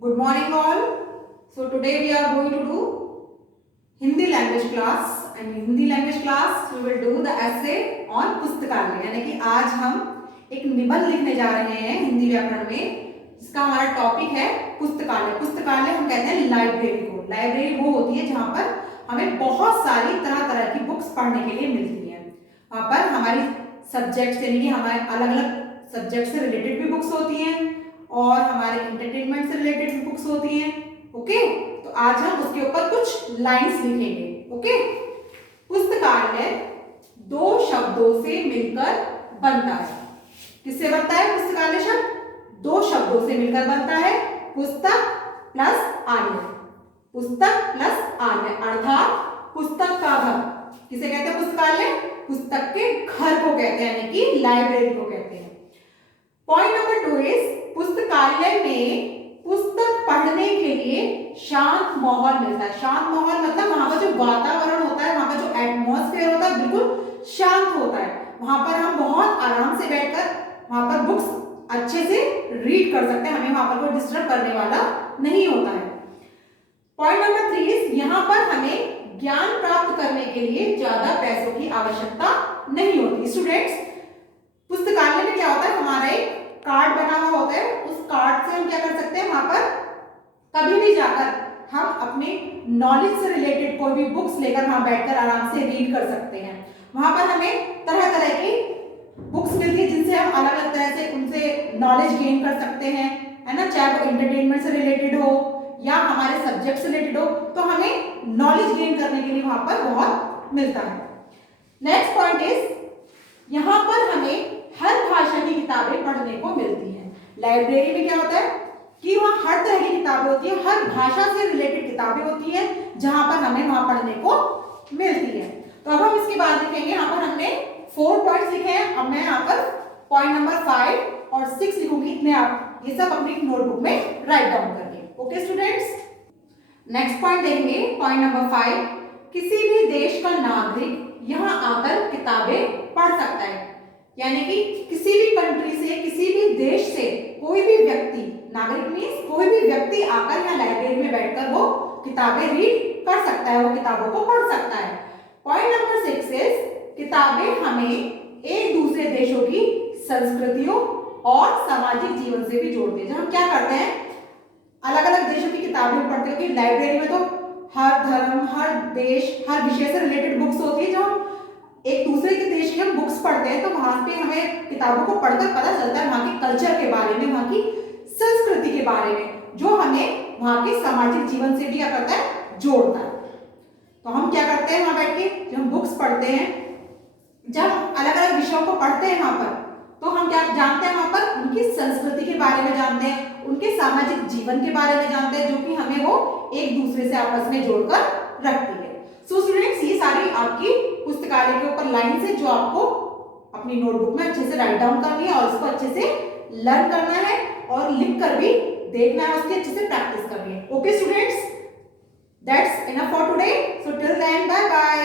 Good morning all. So today we are going to do Hindi language class and in Hindi language class we will do the essay on पुस्तकालय यानी कि आज हम एक निबंध लिखने जा रहे हैं हिंदी व्याकरण में जिसका हमारा टॉपिक है पुस्तकालय। पुस्तकालय हम कहते हैं लाइब्रेरी को। लाइब्रेरी वो होती है जहाँ पर हमें बहुत सारी तरह तरह की बुक्स पढ़ने के लिए मिलती हैं। वहाँ पर हमारी सब्जेक्ट यानी कि हमारे अलग अलग सब्जेक्ट से रिलेटेड भी बुक्स होती हैं और हमारे एंटरटेनमेंट से रिलेटेड भी बुक्स होती हैं। ओके, तो आज हम उसके ऊपर कुछ लाइंस लिखेंगे। ओके, पुस्तकालय दो शब्दों से मिलकर बनता है। किससे बनता है पुस्तकालय शब्द? दो शब्दों से मिलकर बनता है, पुस्तक प्लस आलय। पुस्तक प्लस आलय अर्थात पुस्तक का घर। किसे कहते हैं पुस्तकालय? पुस्तक के घर को कहते हैं यानी कि लाइब्रेरी को कहते हैं। पॉइंट नंबर 2 इज पुस्तकालय में पुस्तक पढ़ने के लिए शांत माहौल मिलता है। शांत माहौल मतलब वहां का जो वातावरण होता है, वहां का जो एटमॉस्फेयर होता है बिल्कुल शांत होता है। वहां पर हम बहुत आराम से बैठकर वहां पर बुक्स अच्छे से रीड कर सकते हैं, हमें वहां पर कोई डिस्टर्ब करने वाला नहीं होता है। पॉइंट नंबर 3 इज यहाँ पर हमें ज्ञान प्राप्त करने के लिए ज्यादा पैसों की आवश्यकता नहीं होती। स्टूडेंट्स, पुस्तकालय में क्या होता है, हमारा एक कार्ड बना हुआ होता है, उस कार्ड से हम क्या कर सकते हैं, वहां पर कभी भी जाकर हम अपने नॉलेज से रिलेटेड कोई भी बुक्स लेकर वहां बैठकर आराम से रीड कर सकते हैं। वहां पर हमें तरह तरह की बुक्स मिलती है जिनसे हम अलग अलग तरह से उनसे नॉलेज गेन कर सकते हैं, है ना। चाहे वो एंटरटेनमेंट से रिलेटेड हो या हमारे सब्जेक्ट से रिलेटेड हो, तो हमें नॉलेज गेन करने के लिए वहां पर बहुत मिलता है। नेक्स्ट पॉइंट इज यहाँ पर हमें हर भाषा की किताबें पढ़ने को मिलती हैं। लाइब्रेरी में क्या होता है कि वहाँ हर तरह की किताबें होती है, हर भाषा से रिलेटेड किताबें होती है जहां पर हमें वहां पढ़ने को मिलती है। तो अब हम इसके बाद लिखेंगे, यहाँ पर हमने 4 पॉइंट्स लिखे हैं। अब मैं यहाँ पर पॉइंट नंबर 5 और 6 लिखूंगी। इतने आप ये सब अपनी नोटबुक में राइट डाउन करिए। ओके स्टूडेंट्स, नेक्स्ट पॉइंट देखेंगे, पॉइंट नंबर 5। किसी भी देश का नागरिक यहाँ आकर किताबें पढ़ सकता है। यानी कि किसी भी कंट्री से, किसी भी देश से कोई भी व्यक्ति, नागरिक मीन्स कोई भी व्यक्ति आकर यहाँ लाइब्रेरी में बैठकर वो किताबें रीड कर सकता है, वो किताबों को पढ़ सकता है। पॉइंट नंबर 6 इज किताबें हमें एक दूसरे देशों की संस्कृतियों और सामाजिक जीवन से भी जोड़ती है। जब हम क्या करते हैं, अलग अलग देशों की किताबें पढ़ते हैं, क्योंकि लाइब्रेरी में तो हर धर्म, हर देश, हर विषय से रिलेटेड बुक्स होती है। जो हम एक दूसरे के देश की हम बुक्स पढ़ते हैं तो वहां पे हमें किताबों को पढ़कर पता चलता है वहां के कल्चर के बारे में, वहां की संस्कृति के बारे में, जो हमें वहां के सामाजिक जीवन से भी क्या करता है, जोड़ता है। तो हम क्या करते हैं वहां बैठ के, जब हम बुक्स पढ़ते हैं, जब अलग अलग विषयों को पढ़ते हैं वहां पर, तो हम क्या जानते हैं, वहां पर उनकी संस्कृति के बारे में जानते हैं, उनके सामाजिक जीवन के बारे में जानते हैं, जो कि हमें वो एक दूसरे से आपस में जोड़कर रखती है। सो स्टूडेंट्स, ये सारी आपकी पुस्तकालय के ऊपर लाइन है जो आपको अपनी नोटबुक में अच्छे से राइट डाउन करनी है और इसको अच्छे से लर्न करना है और लिख कर भी देखना है, उसकी अच्छे से प्रैक्टिस करनी है। Okay students, that's enough for today. So till then, bye bye.